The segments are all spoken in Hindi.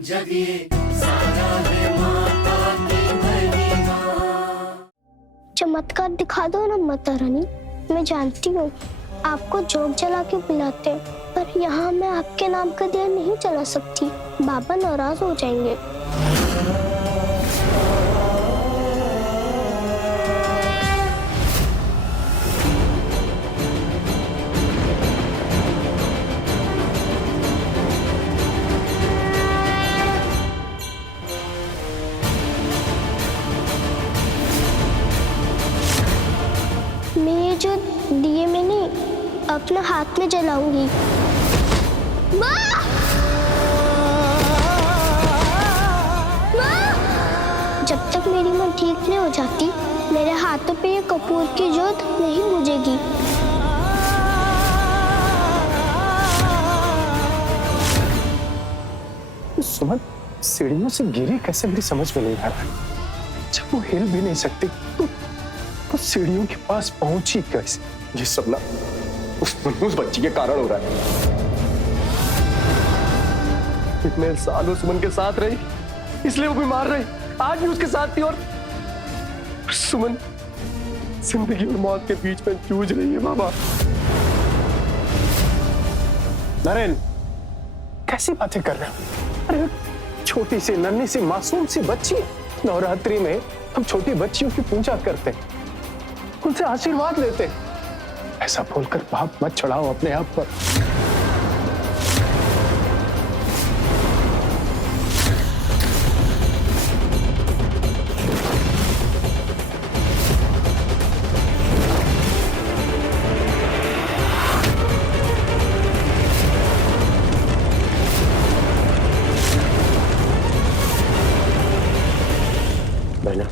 जगिए सारा है माता की महिमा। चमत्कार दिखा दो ना माता रानी। मैं जानती हूँ आपको जोग जला के बुलाते हैं, पर यहाँ मैं आपके नाम का दिया नहीं जला सकती, बाबा नाराज हो जाएंगे। मैं ये जो दिए में नहीं, अपने हाथ में जलाऊंगी। माँ! माँ! जब तक मेरी माँ ठीक नहीं हो जाती, मेरे हाथों पे ये कपूर की ज्योत नहीं बुझेगी। सुमन सीढ़ियों से गिरी कैसे, मेरी समझ में नहीं आ रहा है। जब वो हिल भी नहीं सकती तो सीढ़ियों के पास पहुंची कैसे? ये सब ना उस बच्ची के कारण हो रहा है। इतने साल वो सुमन के साथ रही, इसलिए वो बीमार रही, आज भी उसके साथ थी, और सुमन जिंदगी और मौत के बीच में जूझ रही है। बाबा नरेन, कैसी बातें कर रहे हो? अरे छोटी सी नन्ही सी मासूम सी बच्ची, नवरात्रि में हम छोटी बच्चियों की पूजा करते, उनसे आशीर्वाद लेते। ऐसा बोलकर पाप मत चढ़ाओ अपने आप पर। बहना,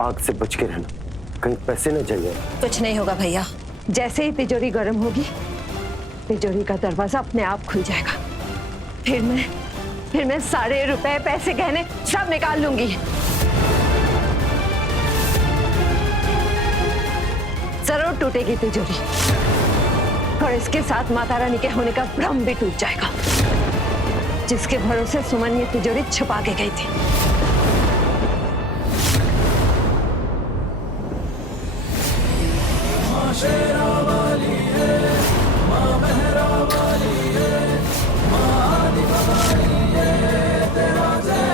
आग से बच के रहना, कहीं पैसे न जल जाए। कुछ नहीं होगा भैया। जैसे ही तिजोरी गर्म होगी, तिजोरी का दरवाजा अपने आप खुल जाएगा। फिर मैं सारे रुपए, पैसे, गहने सब निकाल लूंगी। जरूर टूटेगी तिजोरी, और इसके साथ माता रानी के होने का भ्रम भी टूट जाएगा, जिसके भरोसे सुमन ये तिजोरी छुपा के गई थी। शेरा वाली है, माँ मेहरा वाली है, माँ आदि वाली है, तेरा जय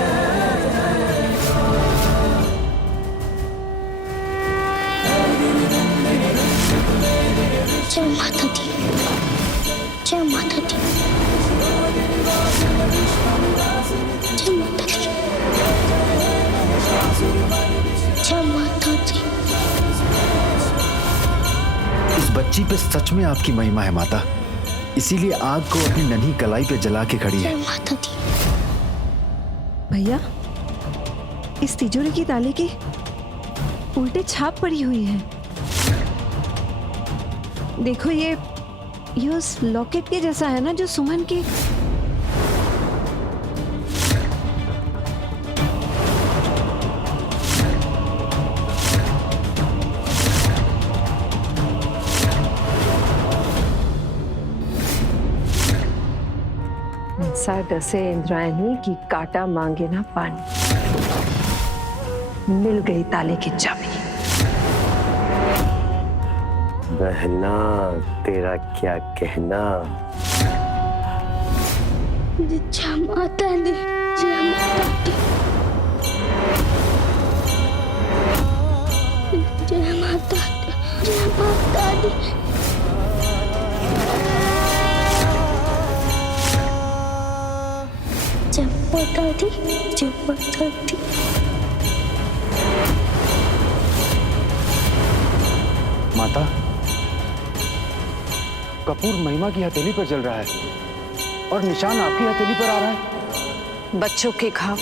जय माता दी, जय माता दी, जय माता दी, जय माता दी। उस बच्ची पे सच में आपकी महिमा है माता, इसीलिए आग को अपनी नन्ही कलाई पे जला के खड़ी है। जय माता दी। भैया, इस तिजोरी की ताले की उल्टे छाप पड़ी हुई है। देखो, ये उस लॉकेट के जैसा है ना, जो सुमन की। ऐसा डसे इंद्रायणी की काटा मांगे ना पानी। मिल गई ताले की चाबी। बहना, तेरा क्या कहना? जय माता दी, जय माता दी, जय माता दी, जय माता दी। जय माता दी, जय माता दी। माता, कपूर महिमा की हथेली पर जल रहा है और निशान आपकी हथेली पर आ रहा है। बच्चों के घाव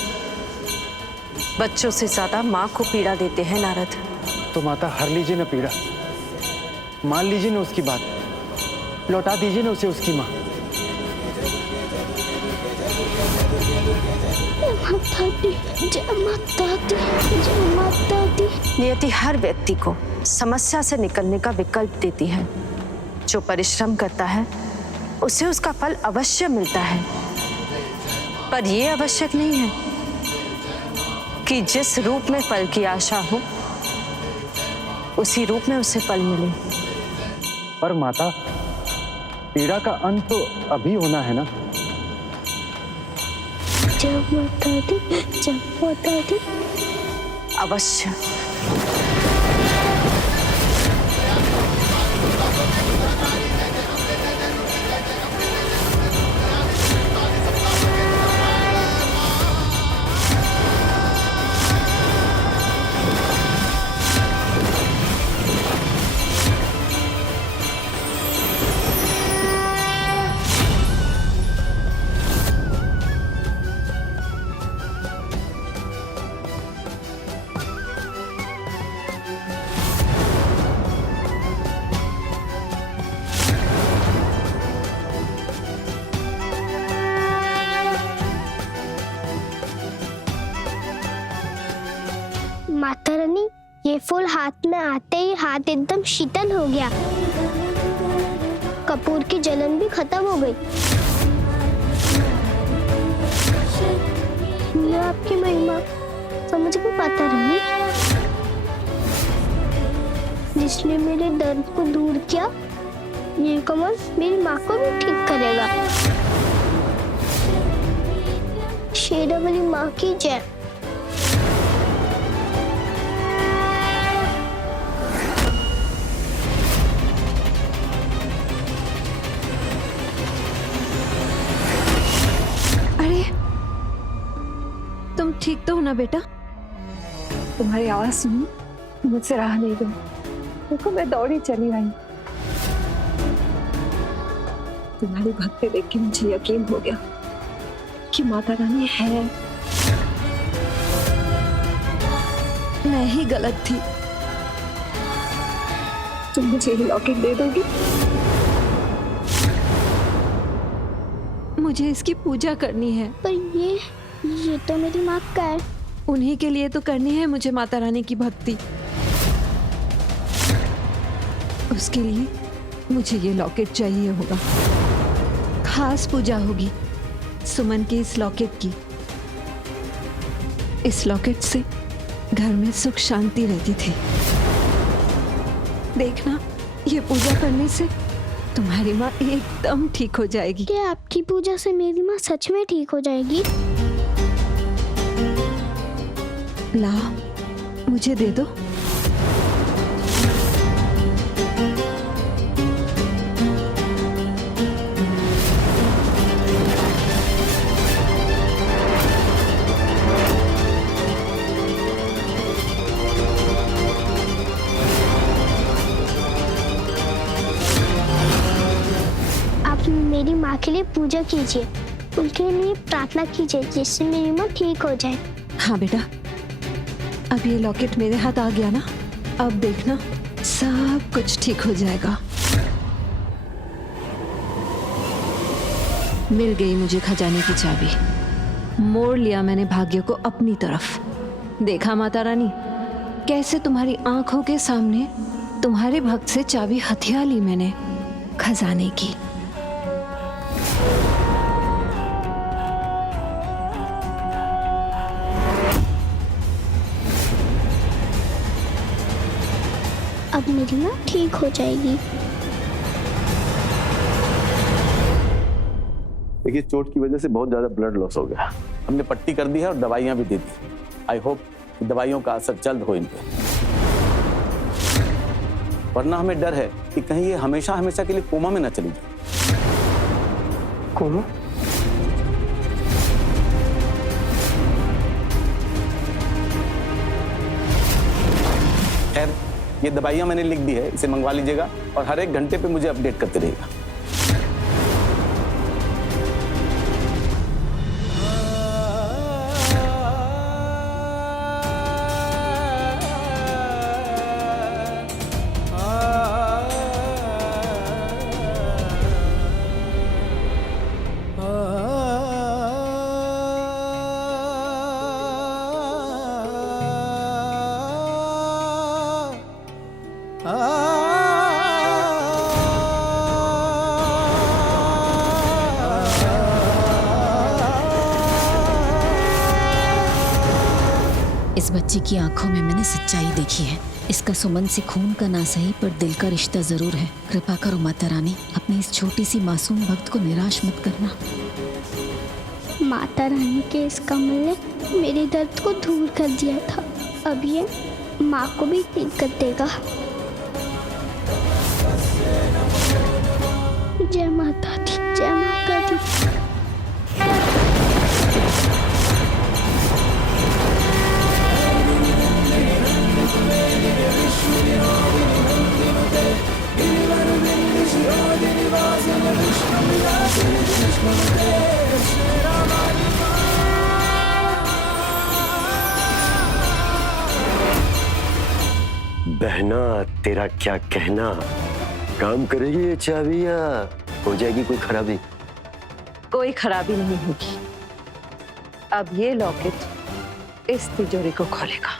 बच्चों से ज्यादा माँ को पीड़ा देते हैं नारद। तो माता हर लीजिए ना पीड़ा, मान लीजिए ना उसकी बात, लौटा दीजिए ना उसे उसकी माँ। माता दी, जय माता दी, जय माता दी। नियति हर व्यक्ति को समस्या से निकलने का विकल्प देती है। जो परिश्रम करता है उसे उसका फल अवश्य मिलता है, पर यह आवश्यक नहीं है कि जिस रूप में फल की आशा हो उसी रूप में उसे फल मिले। पर माता, पीड़ा का अंत तो अभी होना है ना। जब माता दी अवश्य। माता रानी, ये फूल हाथ में आते ही हाथ एकदम शीतल हो गया। कपूर की जलन भी खत्म हो गई। मैं आपकी महिमा समझ गई माता रानी। जिसने मेरे दर्द को दूर किया, ये कमल मेरी माँ को भी ठीक करेगा। शेरावाली माँ की जय। अरे तुम ठीक तो हो ना बेटा? तुम्हारी आवाज सुनी, मुझसे रहा नहीं गई। देखो मैं दौड़ी चली आई। तुम्हारी भक्ति देख के मुझे यकीन हो गया कि माता रानी है। मैं ही गलत थी। तुम मुझे ये लॉकेट दे दोगी? मुझे इसकी पूजा करनी है। पर ये तो मेरी माँ का है। उन्हीं के लिए तो करनी है मुझे माता रानी की भक्ति। उसके लिए मुझे ये लॉकेट चाहिए होगा। खास पूजा होगी सुमन की इस लॉकेट की। इस लॉकेट से घर में सुख शांति रहती थी। देखना, ये पूजा करने से तुम्हारी माँ एकदम ठीक हो जाएगी। क्या आपकी पूजा से मेरी माँ सच में ठीक हो जाएगी? ला, मुझे दे दो। मेरी माँ के लिए पूजा कीजिए, उनके लिए प्रार्थना कीजिए जिससे मेरी माँ ठीक हो जाए। हाँ बेटा, अब ये लॉकेट मेरे हाथ आ गया ना, अब देखना सब कुछ ठीक हो जाएगा। मिल गई मुझे खजाने की चाबी। मोड़ लिया मैंने भाग्य को अपनी तरफ। देखा माता रानी, कैसे तुम्हारी आंखों के सामने तुम्हारे भक्त से चाबी हथिया ली मैंने खजाने की। अब मेरी माँ ठीक हो जाएगी। देखिए, चोट की वजह से बहुत ज्यादा ब्लड लॉस हो गया। हमने पट्टी कर दी है और दवाइयां भी दे दी। आई होप दवाइयों का असर जल्द हो इन पे, वरना हमें डर है कि कहीं ये हमेशा हमेशा के लिए कोमा में न चली जाए। कोमा? खैर, ये दवाइयां मैंने लिख दी है, इसे मंगवा लीजिएगा और हर 1 घंटे पे मुझे अपडेट करते रहिएगा। इस बच्ची की आंखों में मैंने सच्चाई देखी है। इसका सुमन से खून का ना सही पर दिल का रिश्ता जरूर है। कृपा करो माता रानी, अपनी इस छोटी सी मासूम भक्त को निराश मत करना। माता रानी के इस कमल ने मेरे दर्द को दूर कर दिया था, अब ये माँ को भी ठीक कर देगा। जय माता दी, जय माता दी। बहना तेरा क्या कहना, काम करेगी ये चाबी या हो जाएगी कोई खराबी? कोई खराबी नहीं होगी। अब ये लॉकेट इस तिजोरी को खोलेगा।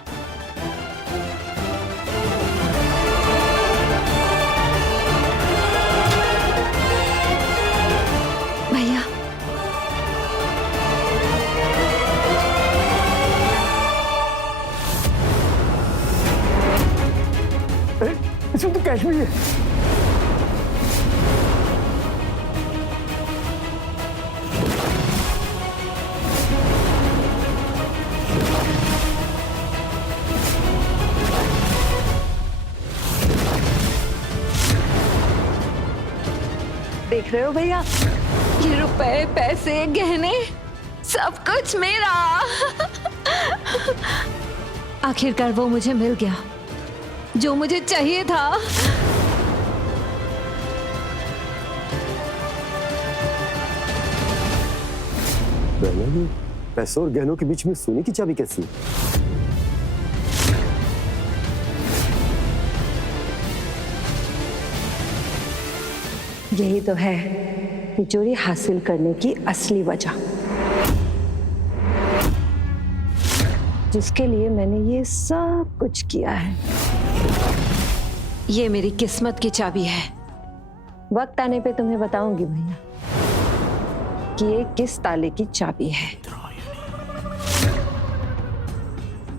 भैया, इसमें तो कैश भी है। देख रहे हो भैया, ये रुपए, पैसे, गहने, सब कुछ मेरा। आखिरकार वो मुझे मिल गया जो मुझे चाहिए था। बहना जी, पैसों और गहनों के बीच में सोने की चाबी कैसी? यही तो है तिजोरी हासिल करने की असली वजह, जिसके लिए मैंने ये सब कुछ किया है। ये मेरी किस्मत की चाबी है। वक्त आने पे तुम्हें बताऊंगी भैया कि ये किस ताले की चाबी है।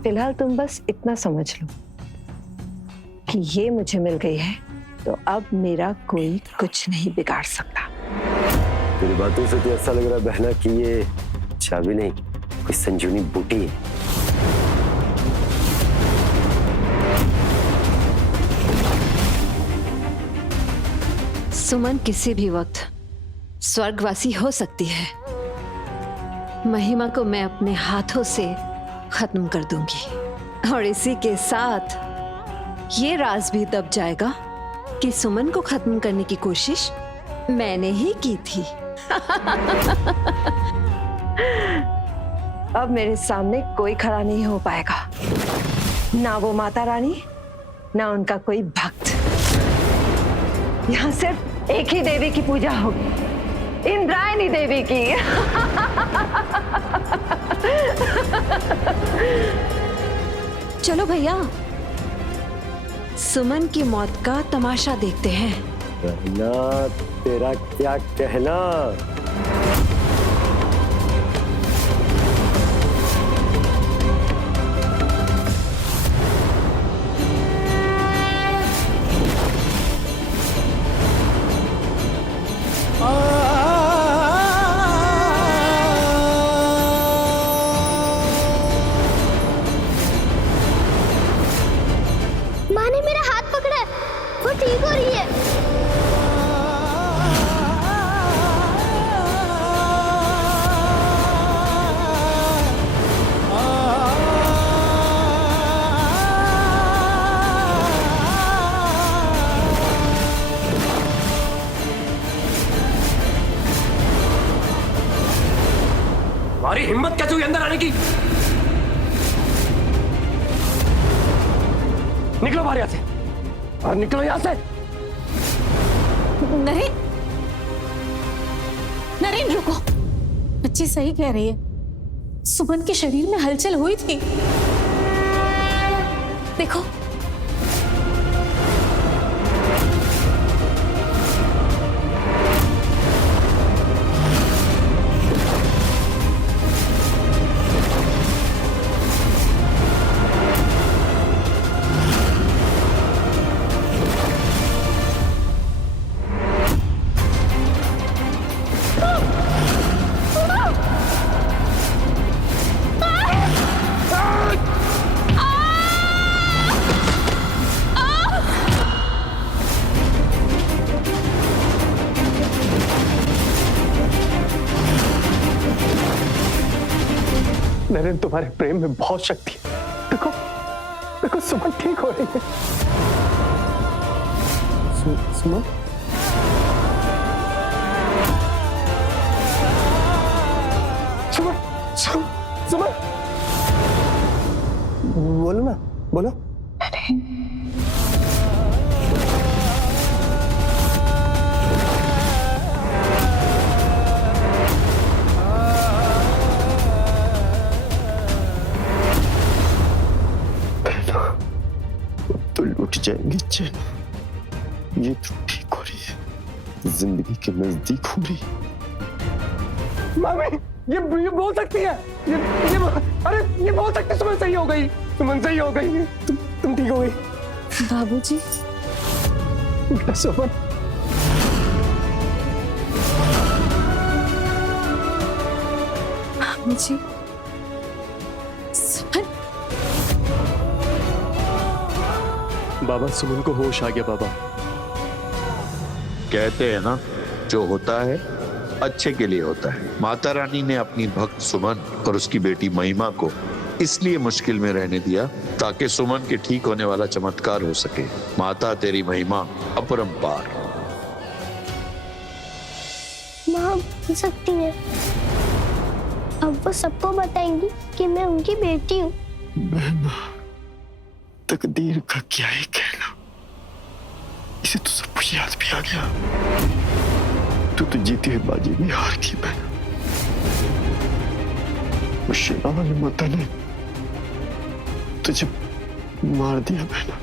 फिलहाल तुम बस इतना समझ लो कि ये मुझे मिल गई है, तो अब मेरा कोई कुछ नहीं बिगाड़ सकता। तेरी बातों से तो ऐसा लग रहा है बहना कि ये चाबी नहीं, कोई संजीवनी बूटी है। सुमन किसी भी वक्त स्वर्गवासी हो सकती है। महिमा को मैं अपने हाथों से खत्म कर दूंगी और इसी के साथ ये राज भी दब जाएगा कि सुमन को खत्म करने की कोशिश मैंने ही की थी। अब मेरे सामने कोई खड़ा नहीं हो पाएगा, ना वो माता रानी, ना उनका कोई भक्त। यहाँ सिर्फ एक ही देवी की पूजा होगी, इंद्रायणी देवी की। चलो भैया, सुमन की मौत का तमाशा देखते हैं। बहना तेरा क्या कहना। माँ ने मेरा हाथ पकड़ा है, वो ठीक हो रही है। तुम्हारी हिम्मत कैसे हुई अंदर आने की? निकलो बाहर यहाँ से, और निकलो यहाँ से। नहीं नरेन, रुको। बच्ची सही कह रही है, सुमन के शरीर में हलचल हुई थी। देखो, नरेन, तुम्हारे प्रेम में बहुत शक्ति है। देखो देखो, सुमन ठीक हो रही है। सुमन, सुमन, सुमन, बोलो ना, बोलो। तो लुट जाएंगे चैन। ये तो ठीक हो रही है, जिंदगी के नजदीक हो रही है। मामी, ये बोल सकती है। अरे ये बोल सकती, सुमन सही हो गई, सुमन सही हो गई, तुम ठीक हो गई। बाबूजी, बेटा सुमन, बाबूजी, सुमन, बाबा सुमन को होश आ गया। बाबा कहते हैं ना, जो होता है अच्छे के लिए होता है। माता रानी ने अपनी भक्त सुमन और उसकी बेटी महिमा को इसलिए मुश्किल में रहने दिया ताकि सुमन के ठीक होने वाला चमत्कार हो सके। माता तेरी महिमा अपरंपार। माँ बोल सकती है, अब वो सबको बताएंगी कि मैं उनकी बेटी हूँ। बहना, तकदीर का क्या ही कहना, इसे तो सब कुछ याद भी आ गया। तू तो जीती हुई बाजी में हार की बहन। शेरावाली माता ने तुझे मार दिया बहना।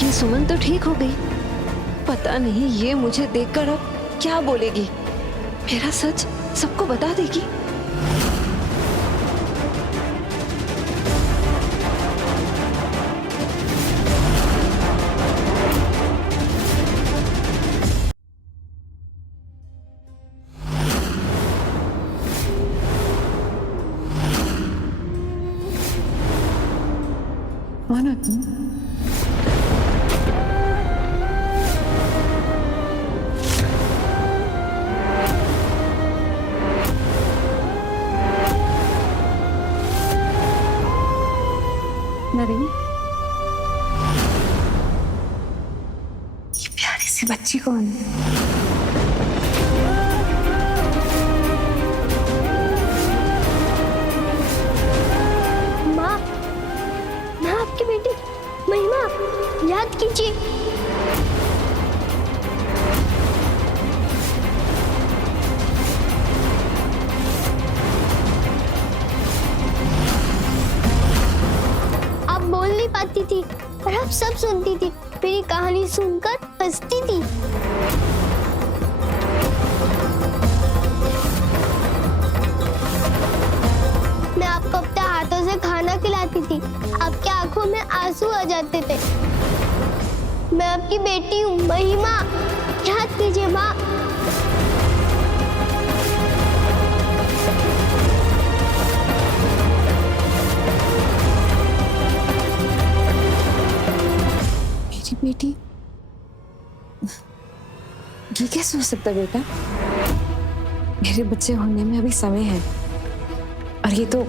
ये सुमन तो ठीक हो गई, पता नहीं ये मुझे देखकर अब क्या बोलेगी। मेरा सच सबको बता देगी। कौन हो तुम? नरेन, ये प्यारी सी बच्ची कौन है? माँ, मैं आपकी बेटी महिमा, याद कीजिए। आप बोल नहीं पाती थी पर आप सब सुनती थी, मेरी कहानी सुनकर हंसती थी। मैं आपको अपने हाथों से खाना खिलाती थी, आपकी आंखों में आंसू आ जाते थे। मैं आपकी बेटी हूँ महिमा, याद कीजिए माँ। मेरी बेटी? ये कैसे हो सकता है बेटा? मेरे बच्चे होने में अभी समय है, और ये तो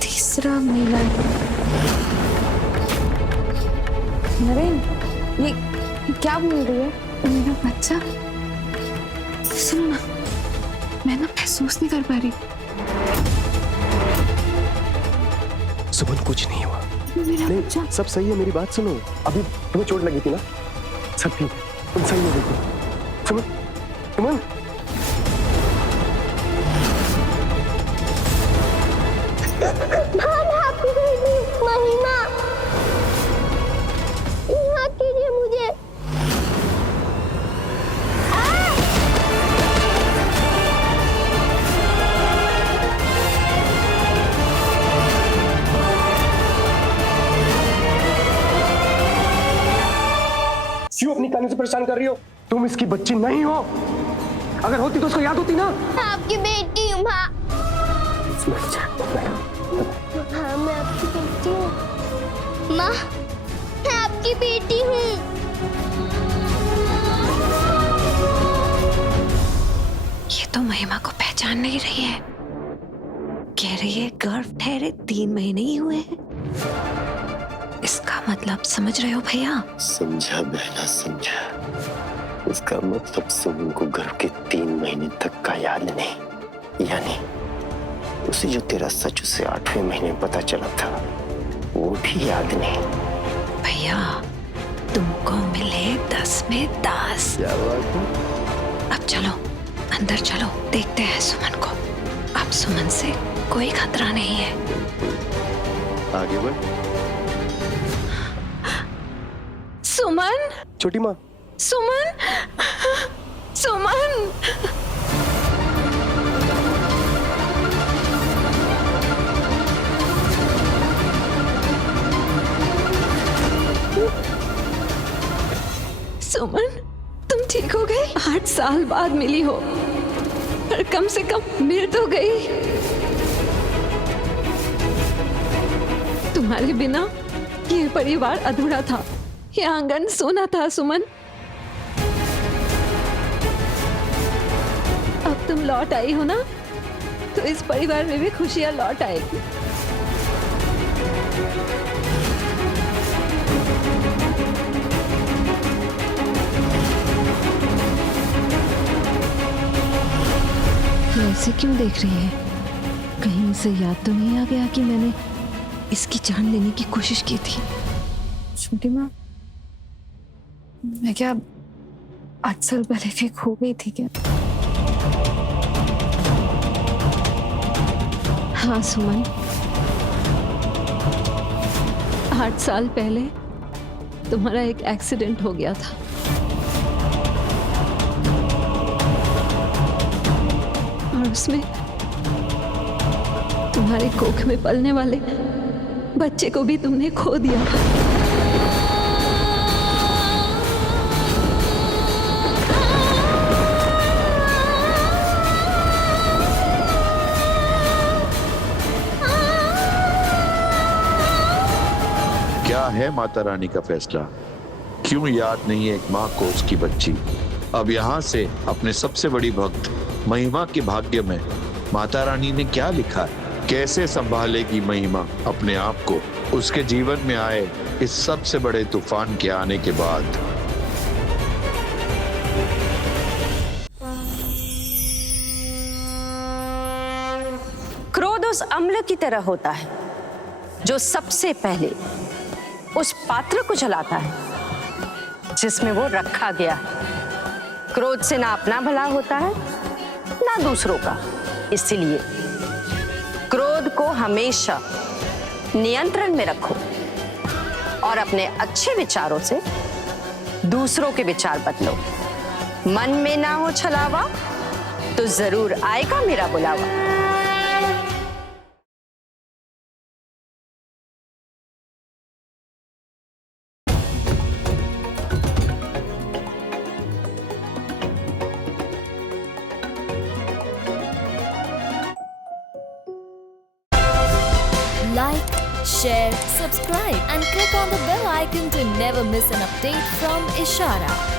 तीसरा महीना है। नरेन, ये क्या बोल रही है? मेरा बच्चा? सुनो ना, मैं ना महसूस नहीं कर पा रही। सुमन, कुछ नहीं हुआ, नहीं सब सही है, मेरी बात सुनो। अभी तुम्हें चोट लगी थी ना, सब ठीक है, तुम सही हो बिल्कुल। सुमन, सुमन, आपकी बेटी महिमा, यहाँ कीजिए मुझे। क्यों अपनी कहानी से परेशान कर रही हो? तुम इसकी बच्ची नहीं हो। अगर होती तो उसको याद होती ना। आपकी बेटी हूँ माँ। हाँ मैं आपकी बेटी हूँ माँ, मैं आपकी बेटी हूँ। ये तो महिमा को पहचान नहीं रही है। कह रही है गर्भ ठहरे 3 महीने ही हुए हैं। इसका मतलब समझ रहे हो भैया? समझा बहना, समझा। इसका मतलब सुमन को गर्भ के 3 महीने तक का याद नहीं, यानी उसे जो तेरा सच उसे 8वें महीने पता चला था वो भी याद नहीं। भैया तुमको मिले 10 में 10। क्या बात है? अब चलो अंदर चलो, देखते हैं सुमन को। अब सुमन से कोई खतरा नहीं है। आगे बढ़। सुमन, छोटी माँ, सुमन, सुमन। सुमन तुम ठीक हो गई? 8 साल बाद मिली हो, पर कम से कम मिल तो गई। तुम्हारे बिना ये परिवार अधूरा था, ये आंगन सोना था सुमन। अब तुम लौट आई हो ना, तो इस परिवार में भी खुशियां लौट आएगी। ये ऐसे क्यों देख रही है? कहीं इसे याद तो नहीं आ गया कि मैंने इसकी जान लेने की कोशिश की थी? छोटी माँ, मैं क्या 8 साल पहले भी खो गई थी क्या? हाँ सुमन, 8 साल पहले तुम्हारा एक एक्सीडेंट हो गया था। और उसमें तुम्हारे कोख में पलने वाले बच्चे को भी तुमने खो दिया। क्या है माता रानी का फैसला? क्यों याद नहीं है एक माँ को उसकी बच्ची? अब यहाँ से अपने सबसे बड़ी भक्त महिमा के भाग्य में माता रानी ने क्या लिखा है? कैसे संभालेगी महिमा अपने आप को उसके जीवन में आए इस सबसे बड़े तूफान के आने के बाद? क्रोध उस अम्ल की तरह होता है जो सबसे पहले उस पात्र को जलाता है जिसमें वो रखा गया है। क्रोध से ना अपना भला होता है ना दूसरों का, इसलिए क्रोध को हमेशा नियंत्रण में रखो और अपने अच्छे विचारों से दूसरों के विचार बदलो। मन में ना हो छलावा तो जरूर आएगा मेरा बुलावा। Like, share, subscribe and click on the bell icon to never miss an update from Ishara.